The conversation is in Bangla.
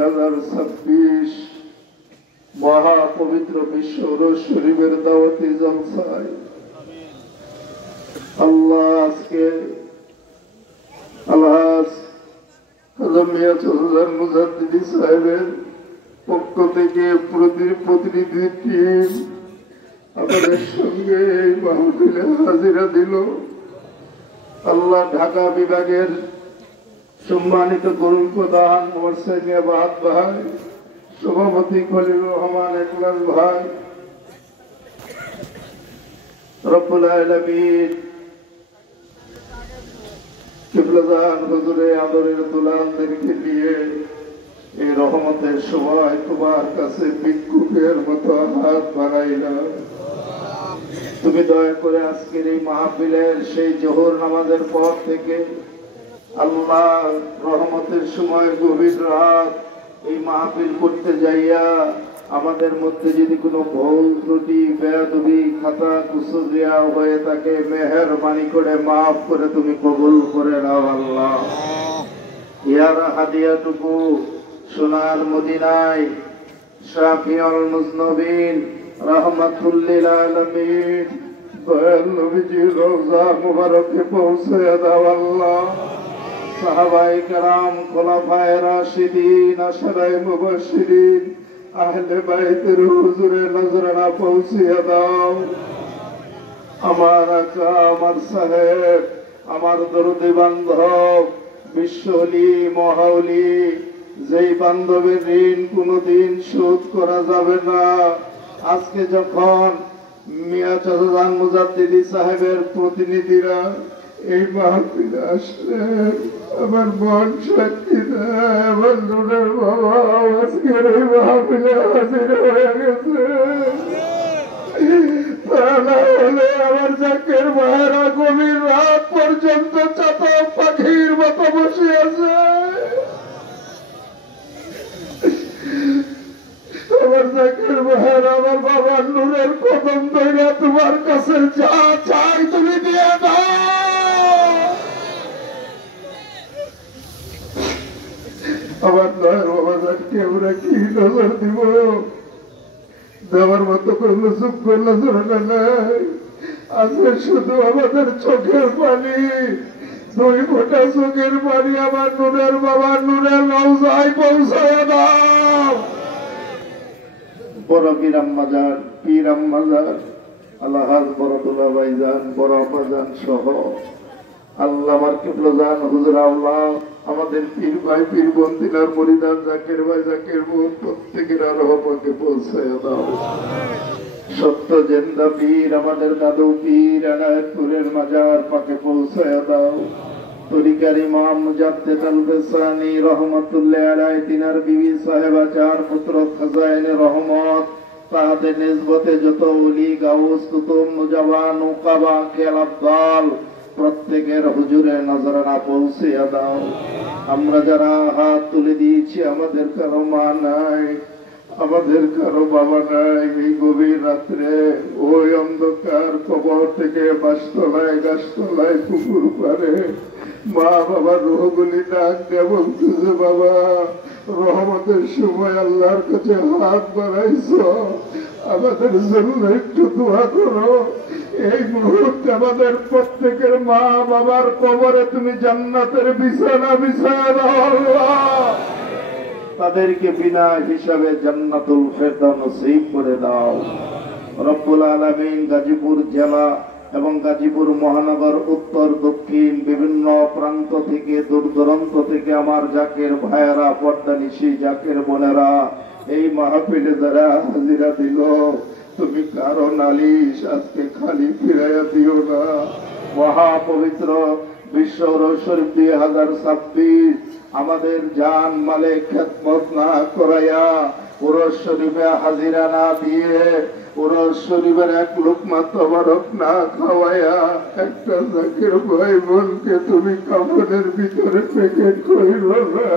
2026 মহা পবিত্র বিশ্ব উরুস শরীফের দাওয়াতি জলসায় আল্লাহ আজকে আলহাজ মুজাদ্দিদি সাহেবের পক্ষ থেকে প্রতিনিধি টিম আমাদের সঙ্গে এই মাহফিলে হাজিরা দিল। আল্লাহ ঢাকা বিভাগের সম্মানিত গরুল প্রধান মোহাম্মদ ভাই, সভাপতি খলিল রহমান একলাস ভাই, রব্বুল আলামিন কিবলাজান হুজুরে আদরের দুলালদেরকে নিয়ে এই রহমতের সময় তোমার কাছে ভিক্ষুকের মতো হাত বাড়াইলাম। তুমি দয়া করে আজকের এই মাহফিলের সেই জোহর নামাজের পর থেকে আল্লাহ রহমতের সময় গভীর রাত এই মাহফিল করতে যাইয়া আমাদের মধ্যে যদি কোনো ভুল ত্রুটি বেয়াদবি খাতা কুসুরিয়া হয়ে থাকে মেহেরবানি করে মাফ করে তুমি কবুল করে নাও আল্লাহ। ইয়ার হাদিয়াটুকু সোনার মদিনায় শাফিউল মুজনবিন রাহমাতুল লিল আলামিন দয়াল নবীজির রওজা মুবারকে পৌঁছে দাও আল্লাহ। সাহাবায়ে কেরাম খোলাফায়ে রাশিদিন আশরায়ে মুবাশশিরিন আহলে বাইতের হুজুরে নজরানা পৌঁছিয়ে দাও। আমার আকা আমার সাহেব আমার দরদি বান্ধব বিশ্বলি মহাউলি যেই বান্ধবের ঋণ কোনদিন শোধ করা যাবে না, আজকে যখন মিয়া চাচাজান মুজাদ্দিদি সাহেবের প্রতিনিধিরা এই মাহফিলে আসলেন, আমার মন শক্তি দেয়, আমার নুনের বাবা আজকের এই মাহফিলে হাজির হয়ে গেছে। আমার জাকের ভাইরা গভীর রাত পর্যন্ত চাতক পাখির মতো বসে আছে। আমার জাকের ভাইরা আমার বাবার নুরের কদম ধরে তোমার কাছে যা চাই তুমি দিয়ে দাও। আমার দয়ের বাবা জানকে আমরা কি নজর দিব, দেওয়ার মতো কোনো যোগ্য নজর নাই। আজকে শুধু আমাদের চোখের পানি, 2 ফোঁটা চোখের পানি আমার নুরের বাবা নুরের রওজায় পৌঁছায় দাও। বড় পীর আম্মাজান আলহাজ বরদুল্লাহ ভাইজান বড় আব্বাজান সহ আল্লাহ আমার কিবলাজান হুজুর আল্লাহ আমাদের পীর ভাই পীর বন্দিনার মুরিদান জাকির ভাই জাকির বোন প্রত্যেকের রহমতে পৌঁছায় দাও। সত্য জেন্দা পীর আমাদের দাদু পীর এনায়েতপুরের মাজার পাকে পৌঁছায় দাও। তরিকার ইমাম মুজাদ্দিদ আল-বেসানি রহমাতুল্লাহ আলাইহি তিনার বিবি সাহেবা 4 পুত্র খাজাইনে রহমত তাহাদের নিসবতে যত ওলি গাউস কুতুব মুজাবান উকাবা কেল আব্দাল প্রত্যেকের হুজুরে নজরানা পৌঁছিয়ে দাও। আমরা যারা হাত তুলে দিয়েছি আমাদের কারো মা নাই, আমাদের কারো বাবা নাই। এই গভীর রাত্রে ওই অন্ধকার কবর থেকে বাসতলায় গাছতলায় পুকুর পারে মা বাবার রুহগুলি ডাক দিয়ে বলতেছে, বাবা রহমতের সময় আল্লাহর কাছে হাত বাড়াইছ, আমাদের জন্য একটু দোয়া করো। এই মুহূর্তে আমাদের প্রত্যেকের মা বাবার কবরে তুমি জান্নাতের বিছানা বিছায়া দাও আল্লাহ। তাদেরকে বিনা হিসাবে জান্নাতুল ফেরদাউস নসিব করে দাও। রব্বুল আলামিন গাজীপুর জেলা এবং গাজীপুর মহানগর উত্তর দক্ষিণ বিভিন্ন প্রান্ত থেকে দূর দূরান্ত থেকে আমার জাকের ভাইয়েরা পর্দানিশি জাকের বোনেরা এই মাহফিলে যারা হাজিরা দিল, তুমি কারো নালিশ আজকে খালি ফিরাইয়া দিও না। মহাপবিত্র বিশ্ব উরুস শরীফ 2026 আমাদের জান মালে খেদমত না করাইয়া উরুস শরীফে হাজিরা না দিয়ে উরুস শরীফের 1 লুকমা তবারক না খাওয়াইয়া একটা জাকের ভাই বোনকে তুমি কাপড়ের ভিতরে প্যাকেট করিল না।